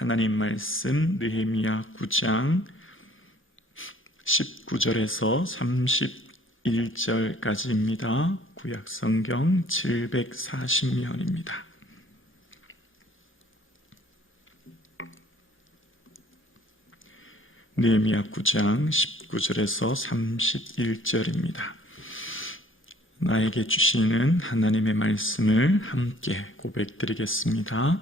하나님 말씀 느헤미야 9장 19절에서 31절까지입니다. 구약성경 740면입니다. 느헤미야 9장 19절에서 31절입니다. 나에게 주시는 하나님의 말씀을 함께 고백드리겠습니다.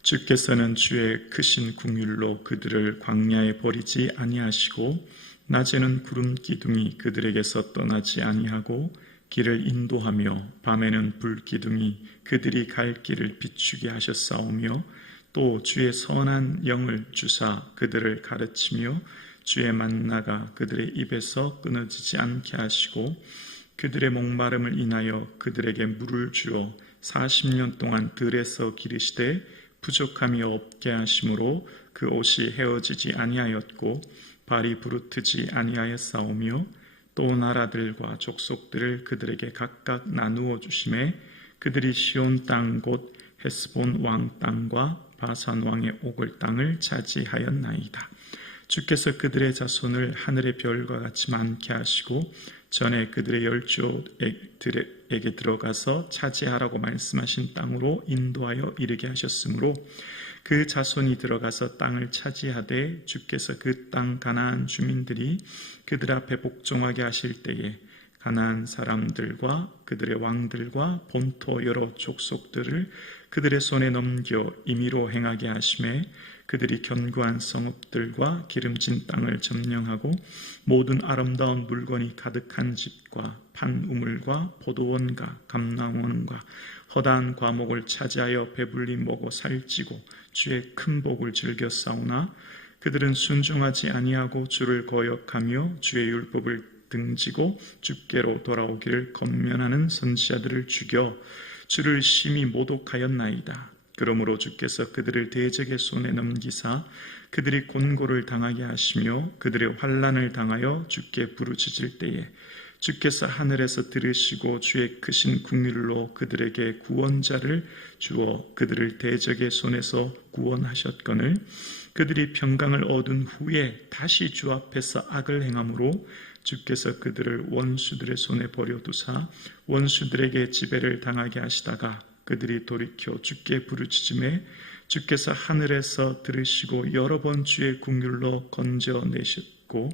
주께서는 주의 크신 긍휼로 그들을 광야에 버리지 아니하시고 낮에는 구름 기둥이 그들에게서 떠나지 아니하고 길을 인도하며 밤에는 불 기둥이 그들이 갈 길을 비추게 하셨사오며 또 주의 선한 영을 주사 그들을 가르치며 주의 만나가 그들의 입에서 끊어지지 않게 하시고 그들의 목마름을 인하여 그들에게 물을 주어 40년 동안 들에서 기르시되 부족함이 없게 하심으로 그 옷이 헤어지지 아니하였고 발이 부르트지 아니하였사오며 또 나라들과 족속들을 그들에게 각각 나누어 주심에 그들이 시온 땅 곧 헤스본 왕 땅과 바산 왕의 오글 땅을 차지하였나이다. 주께서 그들의 자손을 하늘의 별과 같이 많게 하시고 전에 그들의 열조에게 들어가서 차지하라고 말씀하신 땅으로 인도하여 이르게 하셨으므로 그 자손이 들어가서 땅을 차지하되 주께서 그 땅 가나안 주민들이 그들 앞에 복종하게 하실 때에 가나안 사람들과 그들의 왕들과 본토 여러 족속들을 그들의 손에 넘겨 임의로 행하게 하심에 그들이 견고한 성읍들과 기름진 땅을 점령하고 모든 아름다운 물건이 가득한 집과 판우물과 포도원과 감람원과 허다한 과목을 차지하여 배불리 먹어 살찌고 주의 큰 복을 즐겨 싸우나 그들은 순종하지 아니하고 주를 거역하며 주의 율법을 등지고 주께로 돌아오기를 권면하는 선지자들을 죽여 주를 심히 모독하였나이다. 그러므로 주께서 그들을 대적의 손에 넘기사 그들이 곤고를 당하게 하시며 그들의 환난을 당하여 주께 부르짖을 때에 주께서 하늘에서 들으시고 주의 크신 긍휼로 그들에게 구원자를 주어 그들을 대적의 손에서 구원하셨거늘 그들이 평강을 얻은 후에 다시 주 앞에서 악을 행함으로 주께서 그들을 원수들의 손에 버려두사 원수들에게 지배를 당하게 하시다가 그들이 돌이켜 주께 부르짖음에 주께서 하늘에서 들으시고 여러 번 주의 긍휼로 건져내셨고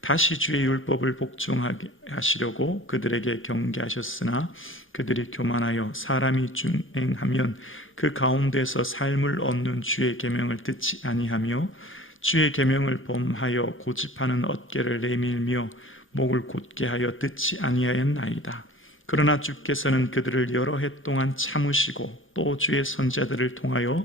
다시 주의 율법을 복종하게 하시려고 그들에게 경계하셨으나 그들이 교만하여 사람이 준행하면 그 가운데서 삶을 얻는 주의 계명을 듣지 아니하며 주의 계명을 범하여 고집하는 어깨를 내밀며 목을 곧게 하여 듣지 아니하였나이다. 그러나 주께서는 그들을 여러 해 동안 참으시고 또 주의 선자들을 통하여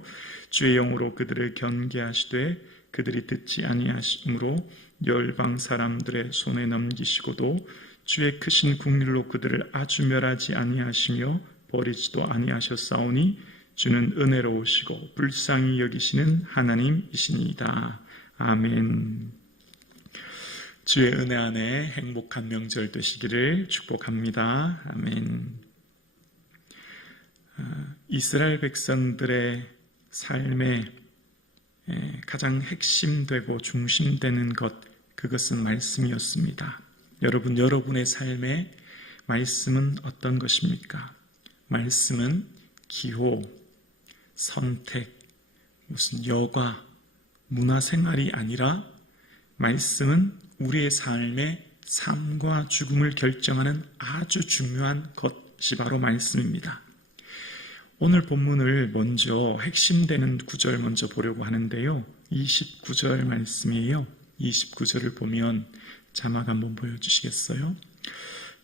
주의 영으로 그들을 견계하시되 그들이 듣지 아니하심으로 열방 사람들의 손에 넘기시고도 주의 크신 긍휼로 그들을 아주 멸하지 아니하시며 버리지도 아니하셨사오니 주는 은혜로우시고 불쌍히 여기시는 하나님이시니이다. 아멘. 주의 은혜 안에 행복한 명절 되시기를 축복합니다. 아멘. 이스라엘 백성들의 삶에 가장 핵심되고 중심되는 것, 그것은 말씀이었습니다. 여러분의 삶에 말씀은 어떤 것입니까? 말씀은 기호, 선택, 무슨 여과, 문화생활이 아니라 말씀은 우리의 삶의 삶과 죽음을 결정하는 아주 중요한 것이 바로 말씀입니다. 오늘 본문을 먼저 핵심되는 구절 먼저 보려고 하는데요. 29절 말씀이에요. 29절을 보면 자막 한번 보여주시겠어요?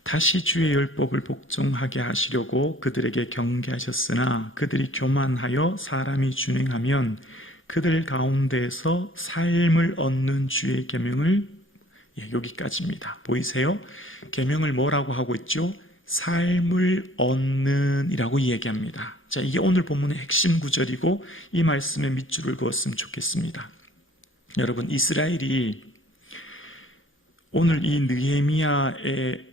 다시 주의 율법을 복종하게 하시려고 그들에게 경계하셨으나 그들이 교만하여 사람이 준행하면 그들 가운데에서 삶을 얻는 주의 계명을 여기까지입니다. 보이세요? 계명을 뭐라고 하고 있죠? 삶을 얻는 이라고 얘기합니다. 자, 이게 오늘 본문의 핵심 구절이고 이 말씀에 밑줄을 그었으면 좋겠습니다. 여러분, 이스라엘이 오늘 이 느헤미야의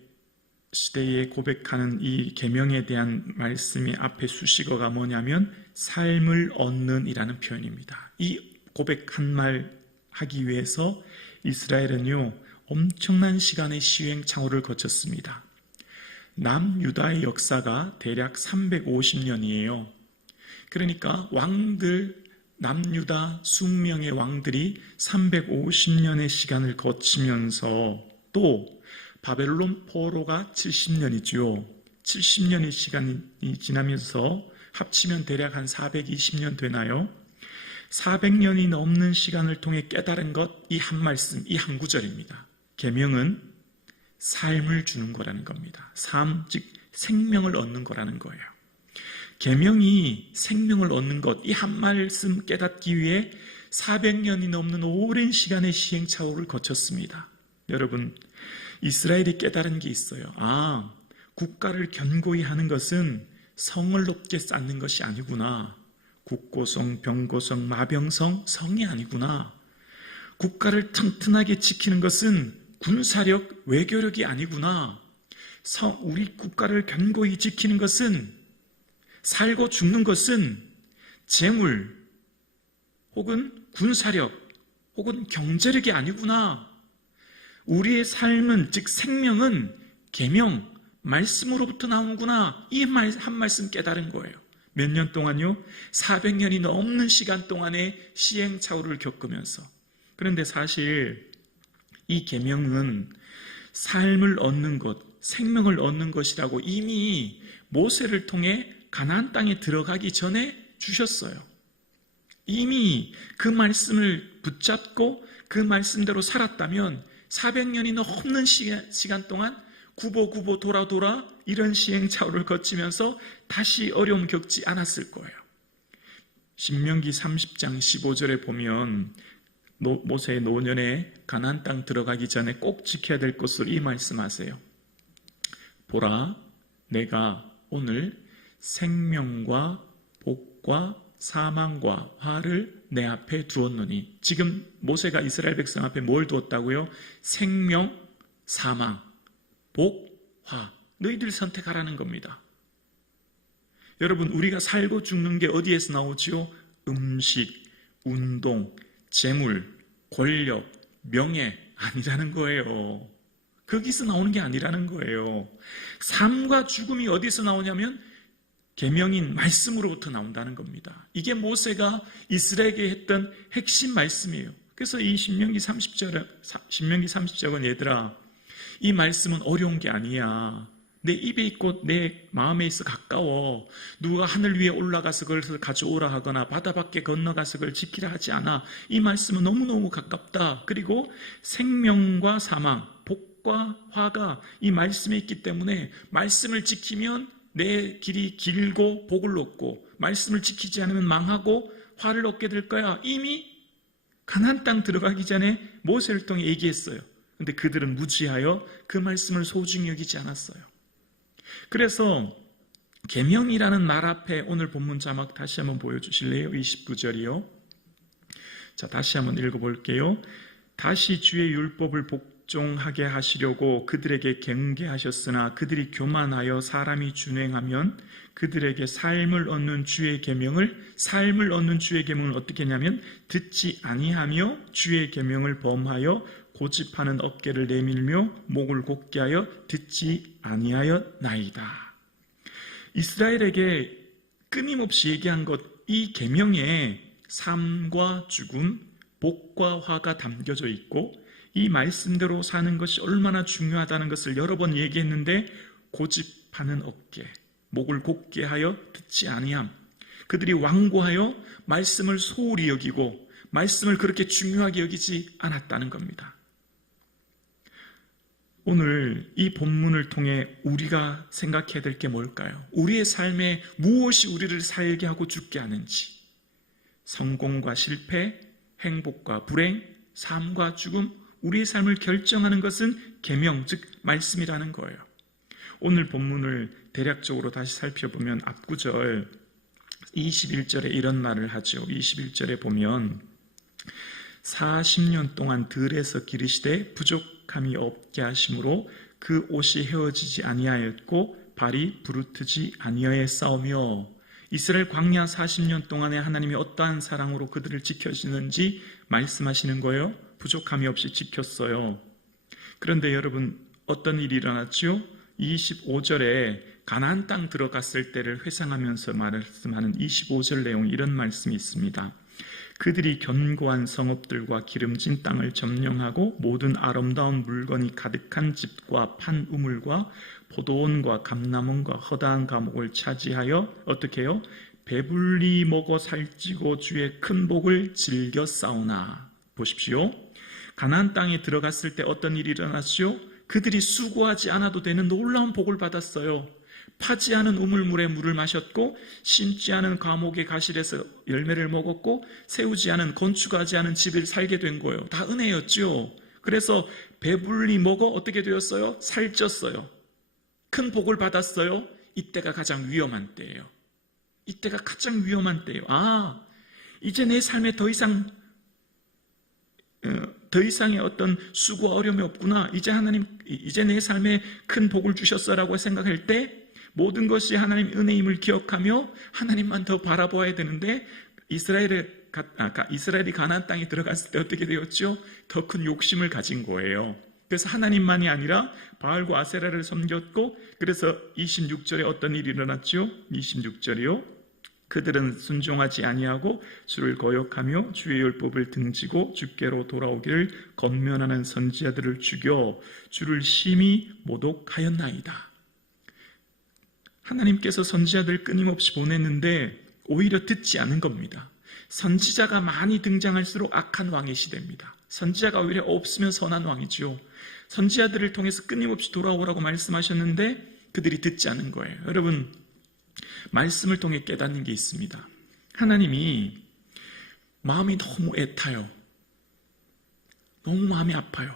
시대에 고백하는 이 계명에 대한 말씀이 앞에 수식어가 뭐냐면 삶을 얻는 이라는 표현입니다. 이 고백 한 말 하기 위해서 이스라엘은요, 엄청난 시간의 시행착오를 거쳤습니다. 남유다의 역사가 대략 350년이에요. 그러니까 왕들, 남유다 20명의 왕들이 350년의 시간을 거치면서 또 바벨론 포로가 70년이죠. 70년의 시간이 지나면서 합치면 대략 한 420년 되나요? 400년이 넘는 시간을 통해 깨달은 것, 이 한 말씀, 이 한 구절입니다. 계명은 삶을 주는 거라는 겁니다. 삶, 즉 생명을 얻는 거라는 거예요. 계명이 생명을 얻는 것, 이 한 말씀 깨닫기 위해 400년이 넘는 오랜 시간의 시행착오를 거쳤습니다. 여러분, 이스라엘이 깨달은 게 있어요. 국가를 견고히 하는 것은 성을 높게 쌓는 것이 아니구나. 국고성, 병고성, 마병성, 성이 아니구나. 국가를 튼튼하게 지키는 것은 군사력, 외교력이 아니구나. 우리 국가를 견고히 지키는 것은, 살고 죽는 것은 재물 혹은 군사력 혹은 경제력이 아니구나. 우리의 삶은, 즉 생명은 계명, 말씀으로부터 나오는구나. 이 한 말씀 깨달은 거예요. 몇 년 동안요? 400년이 넘는 시간 동안의 시행착오를 겪으면서. 그런데 사실 이 계명은 삶을 얻는 것, 생명을 얻는 것이라고 이미 모세를 통해 가나안 땅에 들어가기 전에 주셨어요. 이미 그 말씀을 붙잡고 그 말씀대로 살았다면 400년이 넘는 시간 동안 구보 돌아 이런 시행착오를 거치면서 다시 어려움 겪지 않았을 거예요. 신명기 30장 15절에 보면 모세의 노년에 가나안 땅 들어가기 전에 꼭 지켜야 될 것을 이 말씀하세요. 보라, 내가 오늘 생명과 복과 사망과 화를 내 앞에 두었노니. 지금 모세가 이스라엘 백성 앞에 뭘 두었다고요? 생명, 사망, 복, 화. 너희들 선택하라는 겁니다. 여러분, 우리가 살고 죽는 게 어디에서 나오지요? 음식, 운동, 재물, 권력, 명예 아니라는 거예요. 거기서 나오는 게 아니라는 거예요. 삶과 죽음이 어디서 나오냐면 계명인 말씀으로부터 나온다는 겁니다. 이게 모세가 이스라엘에게 했던 핵심 말씀이에요. 그래서 이 신명기 30절은 얘들아, 이 말씀은 어려운 게 아니야. 내 입에 있고 내 마음에 있어 가까워. 누가 하늘 위에 올라가서 그것을 가져오라 하거나 바다 밖에 건너가서 그걸 지키라 하지 않아. 이 말씀은 너무너무 가깝다. 그리고 생명과 사망, 복과 화가 이 말씀에 있기 때문에 말씀을 지키면 내 길이 길고 복을 얻고, 말씀을 지키지 않으면 망하고 화를 얻게 될 거야. 이미 가나안 땅 들어가기 전에 모세를 통해 얘기했어요. 근데 그들은 무지하여 그 말씀을 소중히 여기지 않았어요. 그래서 계명이라는 말 앞에 오늘 본문 자막 다시 한번 보여주실래요? 29절이요. 자, 다시 한번 읽어볼게요. 다시 주의 율법을 복종하게 하시려고 그들에게 경계하셨으나 그들이 교만하여 사람이 준행하면 그들에게 삶을 얻는 주의 계명을 어떻게 했냐면 듣지 아니하며 주의 계명을 범하여 고집하는 어깨를 내밀며 목을 곧게 하여 듣지 아니하였나이다. 이스라엘에게 끊임없이 얘기한 것, 이 계명에 삶과 죽음, 복과 화가 담겨져 있고 이 말씀대로 사는 것이 얼마나 중요하다는 것을 여러 번 얘기했는데, 고집하는 어깨, 목을 곧게 하여 듣지 아니함. 그들이 완고하여 말씀을 소홀히 여기고 말씀을 그렇게 중요하게 여기지 않았다는 겁니다. 오늘 이 본문을 통해 우리가 생각해야 될 게 뭘까요? 우리의 삶에 무엇이 우리를 살게 하고 죽게 하는지. 성공과 실패, 행복과 불행, 삶과 죽음, 우리의 삶을 결정하는 것은 계명, 즉 말씀이라는 거예요. 오늘 본문을 대략적으로 다시 살펴보면 앞구절 21절에 이런 말을 하죠. 21절에 보면 40년 동안 들에서 기르시되 부족함이 없게 하심으로 그 옷이 헤어지지 아니하였고 발이 부르트지 아니하였사오며. 이스라엘 광야 40년 동안에 하나님이 어떠한 사랑으로 그들을 지켜주는지 말씀하시는 거예요. 부족함이 없이 지켰어요. 그런데 여러분, 어떤 일이 일어났죠? 25절에 가나안 땅 들어갔을 때를 회상하면서 말씀하는 25절 내용, 이런 말씀이 있습니다. 그들이 견고한 성읍들과 기름진 땅을 점령하고 모든 아름다운 물건이 가득한 집과 판 우물과 포도원과 감람원과 허다한 감옥을 차지하여 어떻게 해요? 배불리 먹어 살찌고 주의 큰 복을 즐겨 싸우나. 보십시오. 가나안 땅에 들어갔을 때 어떤 일이 일어났죠? 그들이 수고하지 않아도 되는 놀라운 복을 받았어요. 파지 않은 우물물에 물을 마셨고, 심지 않은 감옥의 가실에서 열매를 먹었고, 세우지 않은, 건축하지 않은 집을 살게 된 거예요. 다 은혜였죠. 그래서 배불리 먹어 어떻게 되었어요? 살쪘어요. 큰 복을 받았어요. 이때가 가장 위험한 때예요. 이때가 가장 위험한 때예요. 이제 내 삶에 더 이상의 어떤 수고와 어려움이 없구나. 이제 내 삶에 큰 복을 주셨어라고 생각할 때 모든 것이 하나님 은혜임을 기억하며 하나님만 더 바라보아야 되는데, 이스라엘이 가나안 땅에 들어갔을 때 어떻게 되었죠? 더 큰 욕심을 가진 거예요. 그래서 하나님만이 아니라 바알과 아세라를 섬겼고, 그래서 26절에 어떤 일이 일어났죠? 26절이요. 그들은 순종하지 아니하고 주를 거역하며 주의 율법을 등지고 주께로 돌아오기를 권면하는 선지자들을 죽여 주를 심히 모독하였나이다. 하나님께서 선지자들 끊임없이 보냈는데 오히려 듣지 않은 겁니다. 선지자가 많이 등장할수록 악한 왕의 시대입니다. 선지자가 오히려 없으면 선한 왕이죠. 선지자들을 통해서 끊임없이 돌아오라고 말씀하셨는데 그들이 듣지 않은 거예요. 여러분, 말씀을 통해 깨닫는 게 있습니다. 하나님이 마음이 너무 애타요. 너무 마음이 아파요.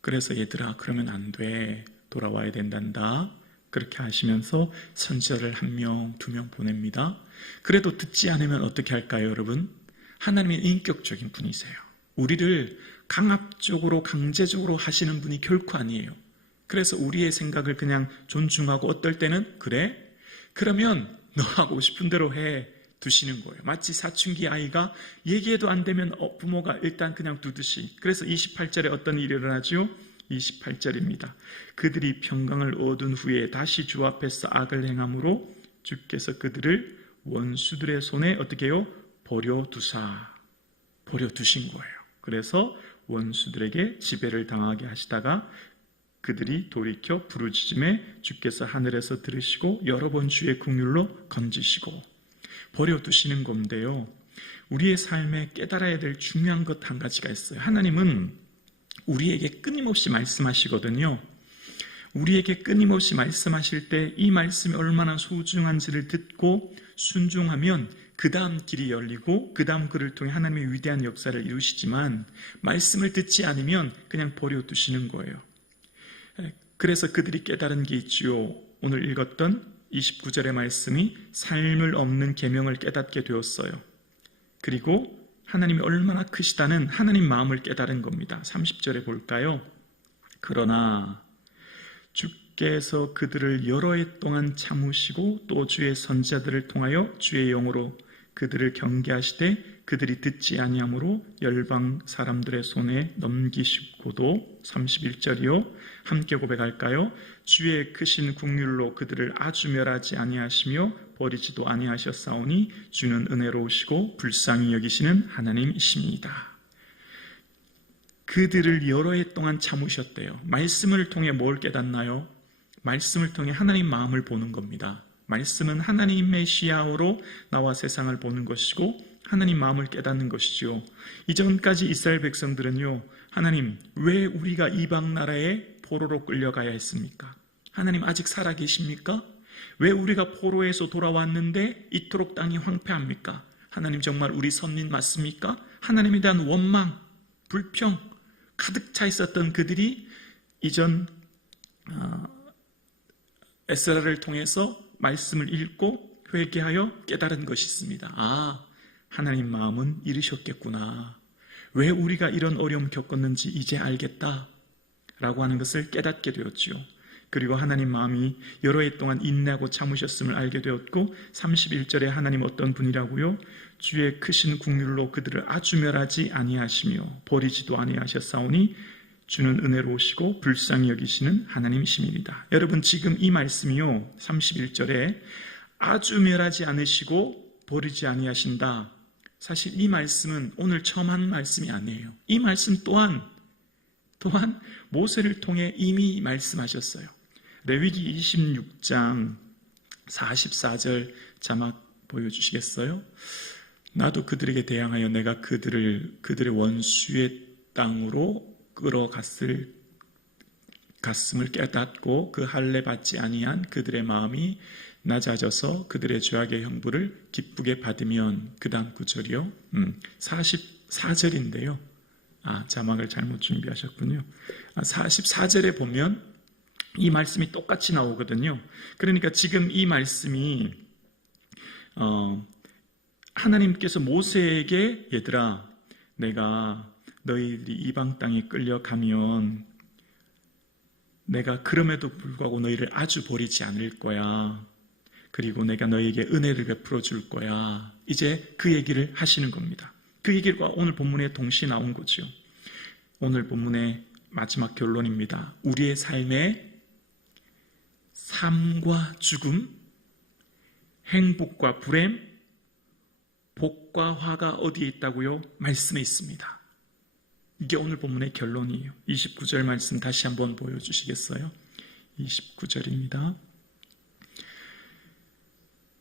그래서 얘들아, 그러면 안 돼. 돌아와야 된단다. 그렇게 하시면서 선지자를 1명, 2명 보냅니다. 그래도 듣지 않으면 어떻게 할까요, 여러분? 하나님은 인격적인 분이세요. 우리를 강압적으로, 강제적으로 하시는 분이 결코 아니에요. 그래서 우리의 생각을 그냥 존중하고 어떨 때는 그래? 그러면 너 하고 싶은 대로 해 두시는 거예요. 마치 사춘기 아이가 얘기해도 안 되면 부모가 일단 그냥 두듯이. 그래서 28절에 어떤 일이 일어나죠? 28절입니다. 그들이 평강을 얻은 후에 다시 주 앞에서 악을 행함으로 주께서 그들을 원수들의 손에 어떻게 해요? 버려두신 거예요. 그래서 원수들에게 지배를 당하게 하시다가 그들이 돌이켜 부르짖음에 주께서 하늘에서 들으시고 여러 번 주의 긍휼로 건지시고 버려두시는 건데요. 우리의 삶에 깨달아야 될 중요한 것 한 가지가 있어요. 하나님은 우리에게 끊임없이 말씀하시거든요. 우리에게 끊임없이 말씀하실 때 이 말씀이 얼마나 소중한지를 듣고 순종하면 그 다음 길이 열리고 그 다음 그를 통해 하나님의 위대한 역사를 이루시지만, 말씀을 듣지 않으면 그냥 버려두시는 거예요. 그래서 그들이 깨달은 게 있지요. 오늘 읽었던 29절의 말씀이 삶을 없는 계명을 깨닫게 되었어요. 그리고 하나님이 얼마나 크시다는 하나님 마음을 깨달은 겁니다. 30절에 볼까요? 그러나 주께서 그들을 여러 해 동안 참으시고 또 주의 선지자들을 통하여 주의 영으로 그들을 경계하시되 그들이 듣지 아니하므로 열방 사람들의 손에 넘기시고도 31절이요. 함께 고백할까요? 주의 크신 긍휼로 그들을 아주 멸하지 아니하시며 버리지도 아니하셨사오니 주는 은혜로우시고 불쌍히 여기시는 하나님이십니다. 그들을 여러 해 동안 참으셨대요. 말씀을 통해 뭘 깨닫나요? 말씀을 통해 하나님 마음을 보는 겁니다. 말씀은 하나님의 시야로 나와 세상을 보는 것이고 하나님 마음을 깨닫는 것이죠. 이전까지 이스라엘 백성들은요, 하나님 왜 우리가 이방 나라에 포로로 끌려가야 했습니까? 하나님 아직 살아계십니까? 왜 우리가 포로에서 돌아왔는데 이토록 땅이 황폐합니까? 하나님 정말 우리 선민 맞습니까? 하나님에 대한 원망, 불평 가득 차 있었던 그들이 이전 에스라를 통해서 말씀을 읽고 회개하여 깨달은 것이 있습니다. 하나님 마음은 이르셨겠구나. 왜 우리가 이런 어려움 겪었는지 이제 알겠다 라고 하는 것을 깨닫게 되었지요. 그리고 하나님 마음이 여러 해 동안 인내하고 참으셨음을 알게 되었고 31절에 하나님 어떤 분이라고요? 주의 크신 국률로 그들을 아주 멸하지 아니하시며 버리지도 아니하셨사오니 주는 은혜로우시고 불쌍히 여기시는 하나님이심이니이다. 여러분 지금 이 말씀이요 31절에 아주 멸하지 않으시고 버리지 아니하신다. 사실 이 말씀은 오늘 처음 한 말씀이 아니에요. 이 말씀 또한 모세를 통해 이미 말씀하셨어요. 레위기 26장 44절 자막 보여주시겠어요? 나도 그들에게 대항하여 내가 그들의 원수의 땅으로 끌어갔음을 깨닫고 그 할례 받지 아니한 그들의 마음이 낮아져서 그들의 죄악의 형벌을 기쁘게 받으면 그 다음 구절이요 44절인데요 자막을 잘못 준비하셨군요. 44절에 보면 이 말씀이 똑같이 나오거든요. 그러니까 지금 이 말씀이 하나님께서 모세에게 얘들아 내가 너희들이 이방 땅에 끌려가면 내가 그럼에도 불구하고 너희를 아주 버리지 않을 거야. 그리고 내가 너희에게 은혜를 베풀어 줄 거야. 이제 그 얘기를 하시는 겁니다. 그 얘기가 오늘 본문에 동시에 나온 거죠. 오늘 본문의 마지막 결론입니다. 우리의 삶에 삶과 죽음, 행복과 불행, 복과 화가 어디에 있다고요? 말씀에 있습니다. 이게 오늘 본문의 결론이에요. 29절 말씀 다시 한번 보여주시겠어요? 29절입니다.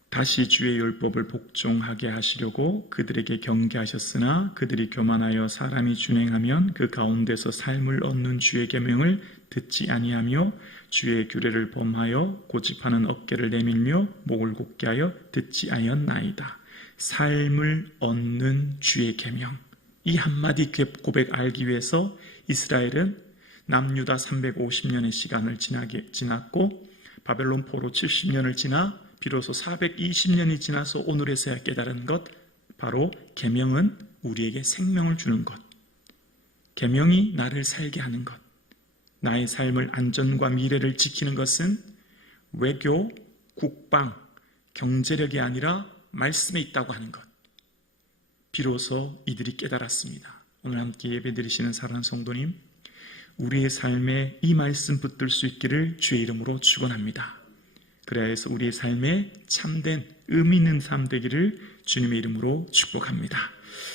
다시 주의 율법을 복종하게 하시려고 그들에게 경계하셨으나 그들이 교만하여 사람이 준행하면 그 가운데서 삶을 얻는 주의 계명을 듣지 아니하며 주의 규례를 범하여 고집하는 어깨를 내밀며 목을 곧게 하여 듣지 아니하였나이다. 삶을 얻는 주의 계명, 이 한마디 고백 알기 위해서 이스라엘은 남유다 350년의 시간을 지났고 바벨론 포로 70년을 지나 비로소 420년이 지나서 오늘에서야 깨달은 것, 바로 계명은 우리에게 생명을 주는 것, 계명이 나를 살게 하는 것, 나의 삶을 안전과 미래를 지키는 것은 외교, 국방, 경제력이 아니라 말씀에 있다고 하는 것, 비로소 이들이 깨달았습니다. 오늘 함께 예배드리시는 사랑하는 성도님, 우리의 삶에 이 말씀 붙들 수 있기를 주의 이름으로 축원합니다. 그래야 해서 우리의 삶에 참된 의미 있는 삶 되기를 주님의 이름으로 축복합니다.